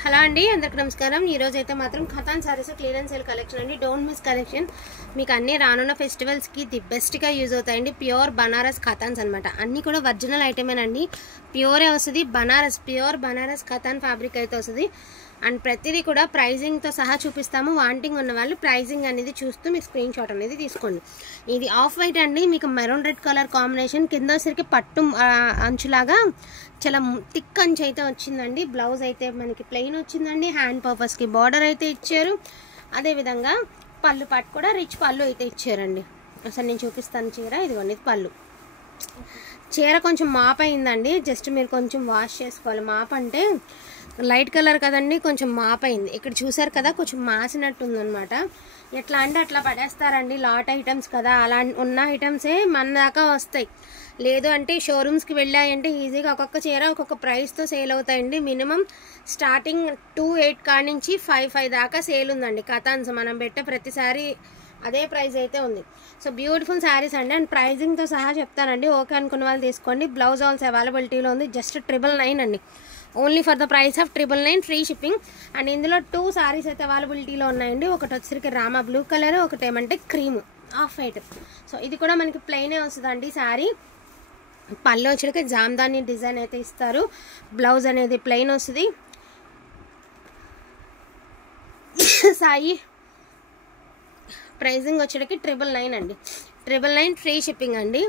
Hello అండి, అందరికి నమస్కారం. ఈ రోజు అయితే మాత్రం Katan sarees clearance sale collection అండి. Don't miss collection. మీకు అన్ని రానున్న ఫెస్టివల్స్ కి ది బెస్ట్ గా యూజ్ అవుతాయండి. ప్యూర్ బనారస్ ఖతాన్స్ అనమాట. అన్ని కూడా ఒరిజినల్ ఐటమేనండి. ప్యూరే వస్తుంది. బనారస్ ప్యూర్ బనారస్ ఖతాన్ ఫ్యాబ్రిక్ అయితే వస్తుంది. అండ్ ప్రతిదీ కూడా ప్రైజింగ్ తో సహా చూపిస్తాము. వాంటింగ్ ఉన్న వాళ్ళు ప్రైజింగ్ అనేది చూస్తూ మీకు స్క్రీన్ షాట్ అనేది తీసుకోండి. ఇది ఆఫ్ వైట్ అండి. మీకు మెరూన్ రెడ్ కలర్ కాంబినేషన్, కింద వచ్చరికి పట్టు అంచులాగా చాలా థిక్ అంచు అయితే వచ్చిందండి. బ్లౌజ్ అయితే మనకి ప్లెయిన్ వచ్చిందండి. హ్యాండ్ పర్పస్ కి బార్డర్ అయితే ఇచ్చారు. అదేవిధంగా పళ్ళు పాటు కూడా రిచ్ పళ్ళు అయితే ఇచ్చారండి. అసలు నేను చూపిస్తాను చీర. ఇదిగోండి పళ్ళు. చీర కొంచెం మాప్ అయిందండి. జస్ట్ మీరు కొంచెం వాష్ చేసుకోవాలి. మాప్ అంటే లైట్ కలర్ కదండి, కొంచెం మాప్ అయింది. ఇక్కడ చూసారు కదా, కొంచెం మాసినట్టు ఉందన్నమాట. ఎట్లా అంటే అట్లా పడేస్తారండి. లాట్ ఐటమ్స్ కదా, అలా ఉన్న ఐటమ్సే మన దాకా వస్తాయి. లేదు అంటే షోరూమ్స్కి వెళ్ళాయంటే ఈజీగా ఒక్కొక్క చీర ఒక్కొక్క ప్రైస్తో సేల్ అవుతాయండి. మినిమం స్టార్టింగ్ 2,800 కాడి నుంచి 5,500 దాకా సేల్ ఉందండి. ఖతాన్స్ మనం పెట్టే ప్రతిసారి అదే ప్రైస్ అయితే ఉంది. సో బ్యూటిఫుల్ శారీస్ అండి. అండ్ ప్రైజింగ్తో సహా చెప్తానండి. ఓకే అనుకున్న వాళ్ళు తీసుకోండి. బ్లౌజ్ ఆల్సో అవైలబిలిటీలో ఉంది. జస్ట్ 999 అండి. Only for the price of 999 free shipping. And ఇందులో 2 సారీస్ అయితే అవైలబిలిటీలో ఉన్నాయండి. ఒకటి వచ్చరికి రామా బ్లూ కలర్, ఒకటి ఏమంటే క్రీమ్ ఆఫ్ వైట్. సో ఇది కూడా మనకి ప్లెయినే వస్తుందండి శారీ. పళ్ళు వచ్చరికి జామ్దాని డిజైన్ అయితే ఇస్తారు. బ్లౌజ్ అనేది ప్లెయిన్ వస్తుంది. సాయి ప్రైజింగ్ వచ్చేటికి 999 అండి. 999 ఫ్రీ షిప్పింగ్ అండి.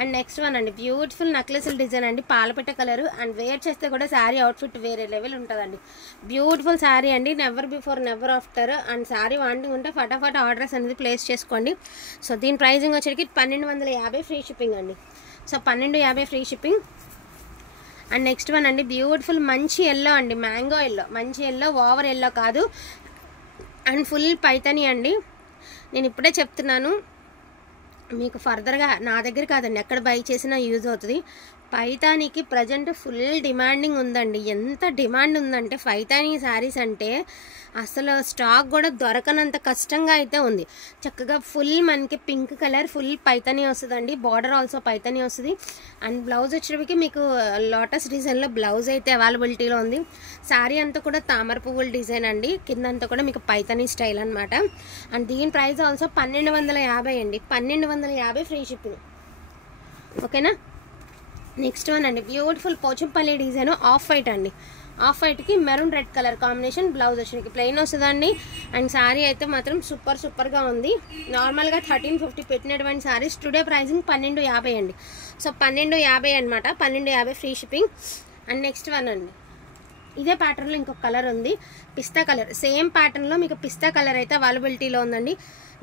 అండ్ నెక్స్ట్ వన్ అండి, బ్యూటిఫుల్ నెక్లెస్ డిజైన్ అండి. పాలపిట్ట కలర్. అండ్ వేర్ చేస్తే కూడా శారీ అవుట్ఫిట్ వేరే లెవెల్ ఉంటుందండి. బ్యూటిఫుల్ శారీ అండి. Never before never after. And sari wanting ఉంటే ఫటాఫట్ ఆర్డర్స్ అనేది ప్లేస్ చేసుకోండి. సో దీని ప్రైజింగ్ వచ్చేటికి 1250 ఫ్రీ షిప్పింగ్ అండి. So 1250 free shipping. And next one అండి, బ్యూటిఫుల్ మంచి ఎల్లో అండి. మ్యాంగో ఎల్లో, మంచి ఎల్లో, ఓవర్ ఎల్లో కాదు. అండ్ ఫుల్ పైతని అండి. నేను ఇప్పుడే చెప్తున్నాను మీకు, ఫర్దర్గా నా దగ్గర కాదండి, ఎక్కడ బై చేసినా యూజ్ అవుతుంది. పైతానీకి ప్రజెంట్ ఫుల్ డిమాండింగ్ ఉందండి. ఎంత డిమాండ్ ఉందంటే పైతానీ శారీస్ అంటే అసలు స్టాక్ కూడా దొరకనంత కష్టంగా అయితే ఉంది. చక్కగా ఫుల్ మనకి పింక్ కలర్ ఫుల్ పైతానీ వస్తుందండి. బార్డర్ ఆల్సో పైతానీ వస్తుంది. అండ్ బ్లౌజ్ వచ్చేటికి మీకు లోటస్ డిజైన్లో బ్లౌజ్ అయితే అవైలబిలిటీలో ఉంది. శారీ అంతా కూడా తామర పువ్వుల డిజైన్ అండి. కింద అంతా కూడా మీకు పైతానీ స్టైల్ అనమాట. అండ్ దీని ప్రైస్ ఆల్సో 1250 అండి. 1250 ఫ్రీ షిప్పింగ్. ఓకేనా. నెక్స్ట్ వన్ అండి, beautiful Pochampally design off white అండి. ఆఫ్ వైట్కి maroon red colour combination. Blouse వచ్చి ప్లెయిన్ వస్తుందండి. అండ్ శారీ అయితే మాత్రం సూపర్గా ఉంది. నార్మల్గా 1350 పెట్టినటువంటి శారీస్ టుడే ప్రైజింగ్ 1250 అండి. సో 1250 అనమాట. 1250 free shipping. And next one అండి, ఇదే ప్యాటర్న్లో ఇంకొక కలర్ ఉంది, పిస్తా కలర్. సేమ్ ప్యాటర్న్లో మీకు పిస్తా కలర్ అయితే అవైలబిలిటీలో ఉందండి.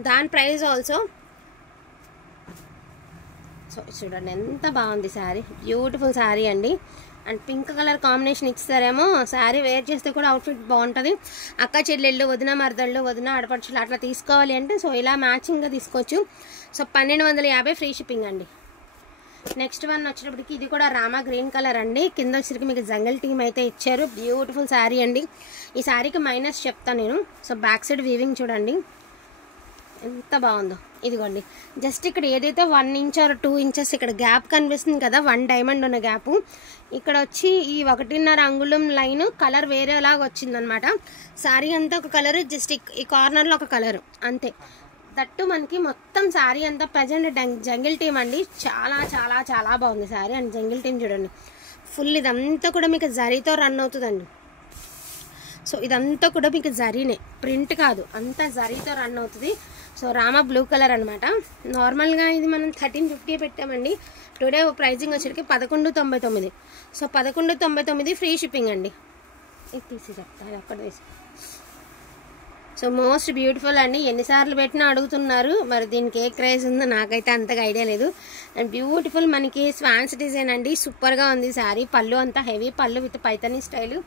దాని ప్రైస్ ఆల్సో సో చూడండి ఎంత బాగుంది శారీ. బ్యూటిఫుల్ శారీ అండి. అండ్ పింక్ కలర్ కాంబినేషన్ ఇస్తారేమో. శారీ వేర్ చేస్తే కూడా అవుట్ఫిట్ బాగుంటుంది. అక్క చెల్లెళ్ళు, వదిన మరదళ్ళు, వదిన ఆడపడుచులు అట్లా తీసుకోవాలి అంటే సో ఇలా మ్యాచింగ్గా తీసుకోవచ్చు. సో 1250 ఫ్రీ షిప్పింగ్ అండి. నెక్స్ట్ వన్ వచ్చేటప్పటికి ఇది కూడా రామా గ్రీన్ కలర్ అండి. కింద వచ్చేసరికి మీకు జంగల్ టీమ్ అయితే ఇచ్చారు. బ్యూటిఫుల్ శారీ అండి. ఈ శారీకి మైనస్ చెప్తాను నేను. సో బ్యాక్ సైడ్ వీవింగ్ చూడండి ఎంత బాగుందో. ఇదిగోండి జస్ట్ ఇక్కడ ఏదైతే 1 ఇంచ్ ఆర్ 2 ఇంచెస్ ఇక్కడ గ్యాప్ కనిపిస్తుంది కదా, 1 డైమండ్ ఉన్న గ్యాప్, ఇక్కడ వచ్చి ఈ 1.5 అంగుళం లైన్ కలర్ వేరేలాగా వచ్చిందనమాట. శారీ అంతా ఒక కలర్, జస్ట్ ఈ కార్నర్లో ఒక కలర్ అంతే. దట్టు మనకి మొత్తం శారీ అంతా ప్రజెంట్ జంగిల్ టీమ్ అండి. చాలా చాలా చాలా బాగుంది శారీ. అండ్ జంగిల్ టీమ్ చూడండి ఫుల్. ఇదంతా కూడా మీకు జరీతో రన్ అవుతుందండి. సో ఇదంతా కూడా మీకు జరీనే, ప్రింట్ కాదు, అంతా జరీతో రన్ అవుతుంది. సో రామా బ్లూ కలర్ అనమాట. నార్మల్గా ఇది మనం 1350 పెట్టామండి. టుడే ప్రైజింగ్ వచ్చేసరికి 1199. సో 1199 ఫ్రీ షిప్పింగ్ అండి. ఇది తీసి చెప్తాను అక్కడ తీసి. సో మోస్ట్ బ్యూటిఫుల్ అండి. ఎన్నిసార్లు పెట్టినా అడుగుతున్నారు. మరి దీనికి ఏ క్రేజ్ ఉందో నాకైతే అంతగా ఐడియా లేదు. అండ్ బ్యూటిఫుల్ మనకి స్వాన్స్ డిజైన్ అండి. సూపర్గా ఉంది శారీ. పళ్ళు అంతా హెవీ పళ్ళు with Paithani style.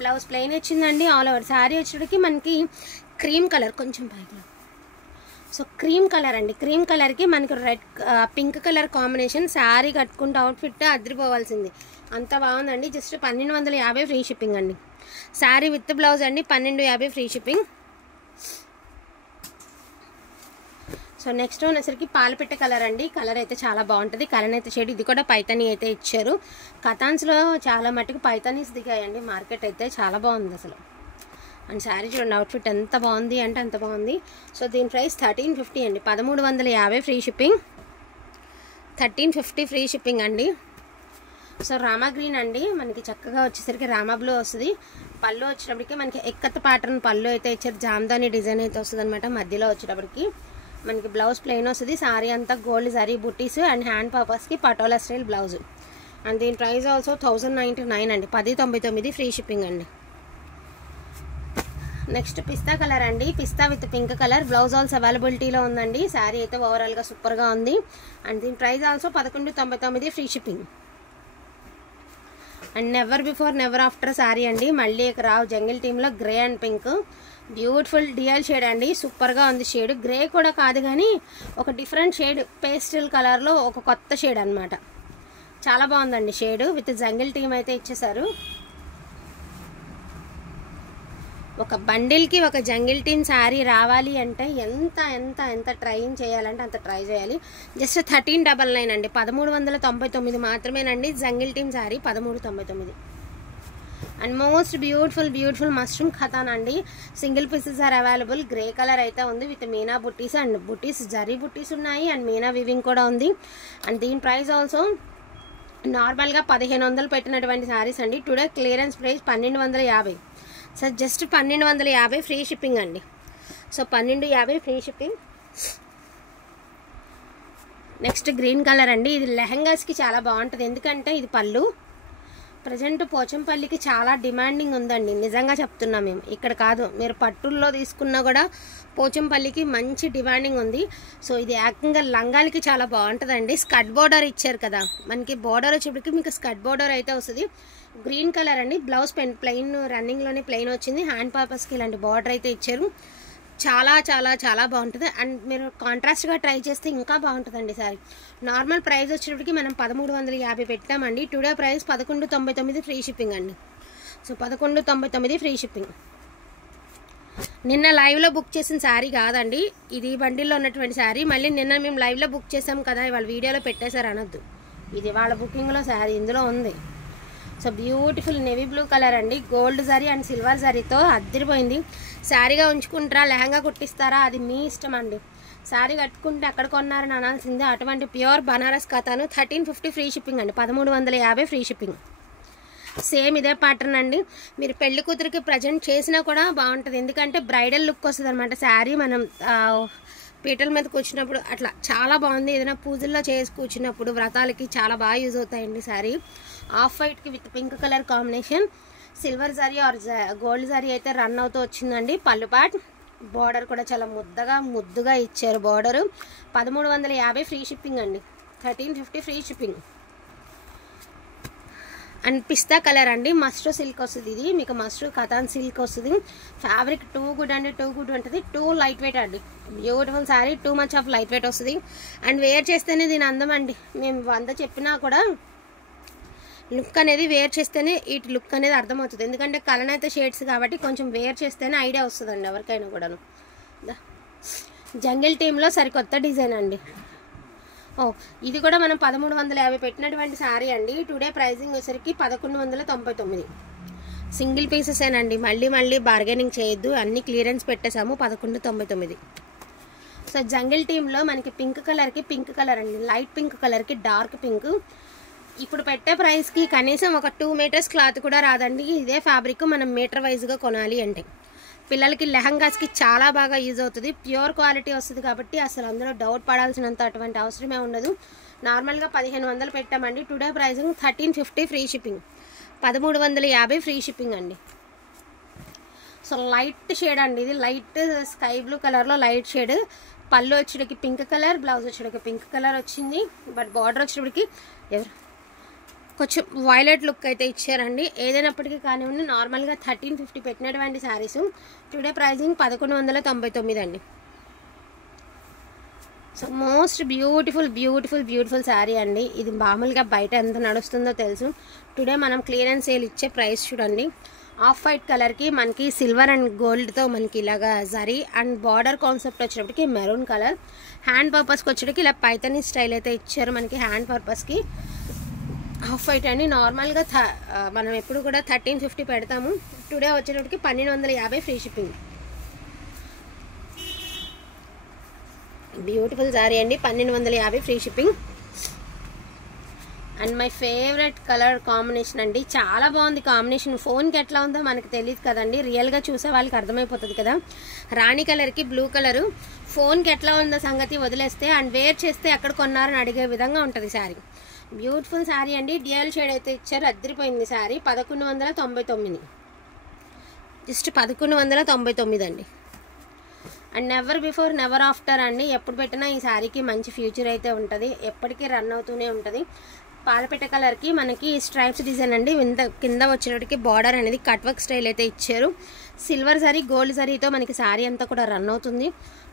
Blouse plain వచ్చిందండి. ఆల్ ఓవర్ శారీ వచ్చేటికి మనకి క్రీమ్ కలర్, కొంచెం పైకి. సో క్రీమ్ కలర్ అండి. క్రీమ్ కలర్కి మనకి red pink colour combination. Sari కట్టుకుంటే అవుట్ఫిట్ అదిరిపోవాల్సింది, అంత బాగుందండి. జస్ట్ 1250 ఫ్రీ షిప్పింగ్ అండి. శారీ విత్ బ్లౌజ్ అండి. 1250 free shipping. So so next వచ్చేసరికి పాలపిట్ట కలర్ అండి. కలర్ అయితే చాలా బాగుంటుంది. కలర్ షేడ్ ఇది కూడా పైతానీ అయితే ఇచ్చారు. కథాన్స్లో చాలా మట్టుకు పైతానీస్ దిగాయండి. మార్కెట్ అయితే చాలా బాగుంది అసలు. అండ్ శారీ చూడండి, అవుట్ఫిట్ ఎంత బాగుంది అంటే అంత బాగుంది. సో దీని ప్రైస్ 1350 అండి. 1350 ఫ్రీ షిప్పింగ్. 1350 ఫ్రీ షిప్పింగ్ అండి. సో రామా గ్రీన్ అండి, మనకి చక్కగా వచ్చేసరికి రామా బ్లూ వస్తుంది. పళ్ళు వచ్చేటప్పటికి మనకి ఎక్కత్ ప్యాటర్న్ పళ్ళు అయితే ఇచ్చారు. జామ్దాని డిజైన్ అయితే వస్తుంది అనమాట. మధ్యలో వచ్చేటప్పటికి మనకి బ్లౌజ్ ప్లెయిన్ వస్తుంది. సారీ అంతా gold zari buttis and hand పర్పస్కి పటోలా స్టైల్ బ్లౌజ్. అండ్ దీని ప్రైస్ ఆల్సో 1099 అండి. 1099 ఫ్రీ షిప్పింగ్ అండి. నెక్స్ట్ పిస్తా కలర్ అండి. Pista with pink colour. Blouse also అవైలబిలిటీలో ఉందండి. శారీ అయితే ఓవరాల్గా సూపర్గా ఉంది. అండ్ దీని price also 1199 free shipping. And never before never after saree అండి. మళ్ళీ రావు జంగిల్ టీంలో grey and pink. Beautiful dual shade అండి. సూపర్గా ఉంది షేడ్. గ్రే కూడా కాదు కానీ ఒక డిఫరెంట్ షేడ్, పేస్టల్ కలర్లో ఒక కొత్త షేడ్ అనమాట. చాలా బాగుందండి షేడ్. విత్ జంగిల్ టీమ్ అయితే ఇచ్చేసారు. ఒక బండిల్కి ఒక జంగిల్ టీమ్ శారీ రావాలి అంటే ఎంత ఎంత ఎంత ట్రైన్ చేయాలంటే అంత ట్రై చేయాలి. జస్ట్ 1399 అండి. 1399 మాత్రమేనండి jungle team saree. 1399. And most beautiful mushroom Katan అండి. Single pieces are available. Grey colour అయితే ఉంది విత్ మీనా బుట్టీస్ అండ్ బుట్టీస్ జరీ బుట్టీస్ ఉన్నాయి. అండ్ మీనా వివింగ్ కూడా ఉంది. అండ్ దీని ప్రైస్ ఆల్సో నార్మల్గా 1500 పెట్టినటువంటి శారీస్ అండి. Today clearance price 1250. So just 1250 free shipping అండి. So 1250 free shipping. Next green colour అండి. ఇది లెహంగాస్కి చాలా బాగుంటుంది. ఎందుకంటే ఇది పళ్ళు. ప్రజెంట్ పోచంపల్లికి చాలా డిమాండింగ్ ఉందండి. నిజంగా చెప్తున్నాం మేము. ఇక్కడ కాదు, మీరు పట్టుల్లో తీసుకున్నా కూడా పోచంపల్లికి మంచి డిమాండింగ్ ఉంది. సో ఇది ఏకంగా లంగాలకి చాలా బాగుంటుందండి. స్కర్ట్ బోర్డర్ ఇచ్చారు కదా, మనకి బోర్డర్ వచ్చేప్పటికి మీకు స్కర్ట్ బోర్డర్ అయితే వస్తుంది. గ్రీన్ కలర్ అండి. బ్లౌజ్ ప్లెయిన్ రన్నింగ్లోనే ప్లెయిన్ వచ్చింది. హ్యాండ్ పర్పస్కి ఇలాంటి బార్డర్ అయితే ఇచ్చారు. చాలా చాలా చాలా బాగుంటుంది. అండ్ మీరు కాంట్రాస్ట్గా ట్రై చేస్తే ఇంకా బాగుంటుందండి సారీ. నార్మల్ ప్రైస్ వచ్చేటప్పటికి మనం 1350 పెట్టామండి. టుడే ప్రైస్ 1199 ఫ్రీ షిప్పింగ్ అండి. So 1199 free shipping. నిన్న లైవ్లో బుక్ చేసిన శారీ కాదండి, ఇది బండిల్లో ఉన్నటువంటి శారీ. మళ్ళీ నిన్న మేము లైవ్లో బుక్ చేసాం కదా, ఇవాళ వీడియోలో పెట్టేశారు అనొద్దు. ఇది వాళ్ళ బుకింగ్లో శారీ ఇందులో ఉంది. So beautiful navy blue colour అండి. గోల్డ్ జరీ అండ్ సిల్వర్ జరీతో అద్దరిపోయింది. శారీగా ఉంచుకుంటారా, లెహంగా కుట్టిస్తారా, అది మీ ఇష్టం అండి. శారీ కట్టుకుంటే అక్కడ కొన్నారని అనాల్సిందే. అటువంటి ప్యూర్ బనారస్ కథను 1350 ఫ్రీ షిప్పింగ్ అండి. 1350 ఫ్రీ షిప్పింగ్. సేమ్ ఇదే ప్యాటర్న్ అండి. మీరు పెళ్లి కూతురికి ప్రజెంట్ చేసినా కూడా బాగుంటుంది. ఎందుకంటే బ్రైడల్ లుక్ వస్తుంది అనమాట. శారీ మనం పీటల మీద కూర్చున్నప్పుడు అట్లా చాలా బాగుంది. ఏదైనా పూజల్లో చేసి కూర్చున్నప్పుడు వ్రతాలకి చాలా బాగా యూజ్ అవుతాయండి శారీ. ఆఫ్ వైట్కి with pink colour combination. Silver zari or gold zari అయితే రన్ అవుతూ వచ్చిందండి. పళ్ళు పాట్. బార్డర్ కూడా చాలా ముద్దుగా ఇచ్చారు బార్డరు. 1350 ఫ్రీ షిప్పింగ్ అండి. 1350 free shipping. And pista colour అండి. మస్ట్రూ సిల్క్ వస్తుంది. ఇది మీకు మస్ట్రూ కథాన్ సిల్క్ వస్తుంది. ఫ్యాబ్రిక్ టూ గుడ్ అండి. టూ గుడ్ ఉంటుంది. టూ లైట్ వెయిట్ అండి. Beautiful sari. Too much of light weight వస్తుంది. అండ్ వేర్ చేస్తేనే దీని అందం అండి. మేము 100 చెప్పినా కూడా లుక్ అనేది వేర్ చేస్తేనే ఇటు లుక్ అనేది అర్థమవుతుంది. ఎందుకంటే కలర్ అయితే షేడ్స్ కాబట్టి కొంచెం వేర్ చేస్తేనే ఐడియా వస్తుందండి ఎవరికైనా కూడాను. జంగిల్ టీంలో సరికొత్త డిజైన్ అండి. ఇది కూడా మనం 1350 పెట్టినటువంటి శారీ అండి. టుడే ప్రైజింగ్ వచ్చేసరికి 1199. సింగిల్ పీసెసేనండి. మళ్ళీ బార్గెనింగ్ చేయొద్దు. అన్ని క్లియరెన్స్ పెట్టేసాము. 1199. సో జంగిల్ టీంలో మనకి పింక్ కలర్ అండి. లైట్ పింక్ కలర్కి డార్క్ పింక్. ఇప్పుడు పెట్టే ప్రైస్కి కనీసం ఒక 2 మీటర్స్ క్లాత్ కూడా రాదండి. ఇదే ఫ్యాబ్రిక్ మనం మీటర్ వైజ్గా కొనాలి అంటే. పిల్లలకి లెహంగాస్కి చాలా బాగా యూజ్ అవుతుంది. ప్యూర్ క్వాలిటీ వస్తుంది కాబట్టి అసలు అందులో డౌట్ పడాల్సినంత అటువంటి అవసరమే ఉండదు. నార్మల్గా 1500 పెట్టామండి. Today pricing 1350 free shipping. 1350 free shipping అండి. సో లైట్ షేడ్ అండి. ఇది లైట్ స్కై బ్లూ కలర్లో లైట్ షేడ్. పళ్ళు వచ్చేటికి పింక్ కలర్, బ్లౌజ్ వచ్చేటికి పింక్ కలర్ వచ్చింది. బట్ బార్డర్ వచ్చేటికి కొంచెం వైలెట్ లుక్ అయితే ఇచ్చారండి. ఏదైనప్పటికీ కానివ్వండి నార్మల్గా 1350 పెట్టినటువంటి శారీస్. టుడే ప్రైజింగ్ 1199 అండి. సో మోస్ట్ బ్యూటిఫుల్ శారీ అండి. ఇది మామూలుగా బయట ఎంత నడుస్తుందో తెలుసు. టుడే మనం క్లియరెన్స్ సేల్ ఇచ్చే ప్రైస్ చూడండి. ఆఫ్ వైట్ కలర్కి మనకి సిల్వర్ అండ్ గోల్డ్తో మనకి ఇలాగా జరీ అండ్ బార్డర్ కాన్సెప్ట్ వచ్చేటప్పటికి మెరూన్ కలర్. హ్యాండ్ పర్పస్కి వచ్చేటప్పటికి ఇలా పైతనీ స్టైల్ అయితే ఇచ్చారు మనకి హ్యాండ్ పర్పస్కి. ఆఫ్ వైట్ అండి. నార్మల్గా మనం ఎప్పుడు కూడా 1350 పెడతాము. టుడే వచ్చేటప్పటికి 1250 ఫ్రీ షిప్పింగ్. బ్యూటిఫుల్ శారీ అండి, 1250 free shipping. And my favourite colour combination అండి, చాలా బాగుంది కాంబినేషన్. ఫోన్కి ఎట్లా ఉందో మనకు తెలియదు కదండి, రియల్గా చూసే వాళ్ళకి అర్థమైపోతుంది కదా. రాణి కలర్కి బ్లూ కలరు, ఫోన్కి ఎట్లా ఉందో సంగతి వదిలేస్తే అండ్ వేర్ చేస్తే ఎక్కడ కొన్నారని అడిగే విధంగా ఉంటుంది శారీ. బ్యూటిఫుల్ శారీ అండి, డ్యూయల్ షేడ్ అయితే ఇచ్చారు, అద్దరిపోయింది శారీ. 1199, జస్ట్ 1199 అండి. And never before never after అండి, ఎప్పుడు పెట్టినా ఈ శారీకి మంచి ఫ్యూచర్ అయితే ఉంటుంది, ఎప్పటికీ రన్ అవుతూనే ఉంటుంది. పాలపిట్ట కలర్కి మనకి స్ట్రైప్స్ డిజైన్ అండి, కింద వచ్చేటప్పటికి బార్డర్ అనేది కట్ వర్క్ స్టైల్ అయితే ఇచ్చారు. సిల్వర్ జరీ గోల్డ్ జరీతో మనకి శారీ అంతా కూడా రన్ అవుతుంది.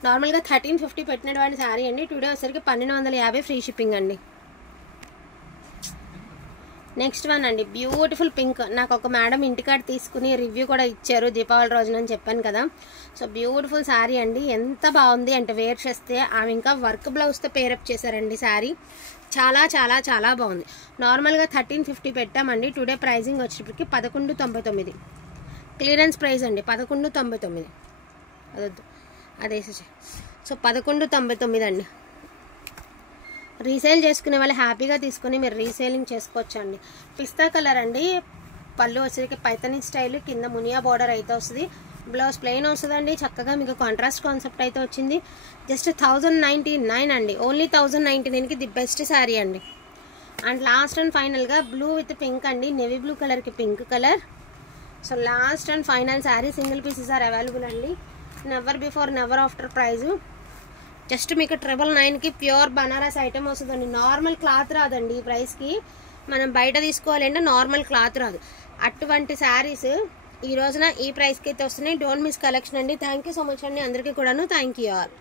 నార్మల్గా 1350 పెట్టినటువంటి శారీ అండి, టుడే వచ్చేసరికి 1250 ఫ్రీ షిప్పింగ్ అండి. నెక్స్ట్ వన్ అండి, బ్యూటిఫుల్ పింక్. నాకు ఒక మేడం ఇంటికాడ తీసుకుని రివ్యూ కూడా ఇచ్చారు దీపావళి రోజున అని చెప్పాను కదా. సో బ్యూటిఫుల్ శారీ అండి, ఎంత బాగుంది అంటే వేర్ చేస్తే ఆమె ఇంకా వర్క్ బ్లౌజ్తో పేరప్ చేశారండి శారీ. చాలా చాలా చాలా బాగుంది. నార్మల్గా 1350 పెట్టామండి, టుడే ప్రైజింగ్ వచ్చేటప్పటికి 1199. క్లియరెన్స్ ప్రైస్ అండి 1199. అదొద్దు అదేసేసి. సో 1199 అండి. రీసేల్ చేసుకునే వాళ్ళు హ్యాపీగా తీసుకుని మీరు రీసేలింగ్ చేసుకోవచ్చు అండి. పిస్తా కలర్ అండి, పళ్ళు వచ్చేసరికి పైతనీ స్టైల్, కింద మునియా బార్డర్ అయితే వస్తుంది, బ్లౌజ్ ప్లెయిన్ వస్తుందండి. చక్కగా మీకు కాంట్రాస్ట్ కాన్సెప్ట్ అయితే వచ్చింది. జస్ట్ 1099 అండి, ఓన్లీ 1099కి ది బెస్ట్ శారీ అండి. అండ్ లాస్ట్ అండ్ ఫైనల్గా బ్లూ విత్ పింక్ అండి, నేవీ బ్లూ కలర్కి pink colour. So last and final saree, single pieces are available అండి. Never before never after price. Just మీకు 999కి ప్యూర్ బనారస్ ఐటమ్ వస్తుందండి. నార్మల్ క్లాత్ రాదండి ఈ ప్రైస్కి, మనం బయట తీసుకోవాలంటే నార్మల్ క్లాత్ రాదు. అటువంటి శారీస్ ఈ రోజున ఈ ప్రైస్కి అయితే వస్తున్నాయి. డోంట్ మిస్ కలెక్షన్ అండి. థ్యాంక్ యూ సో మచ్ అండి అందరికీ కూడాను. Thank you all.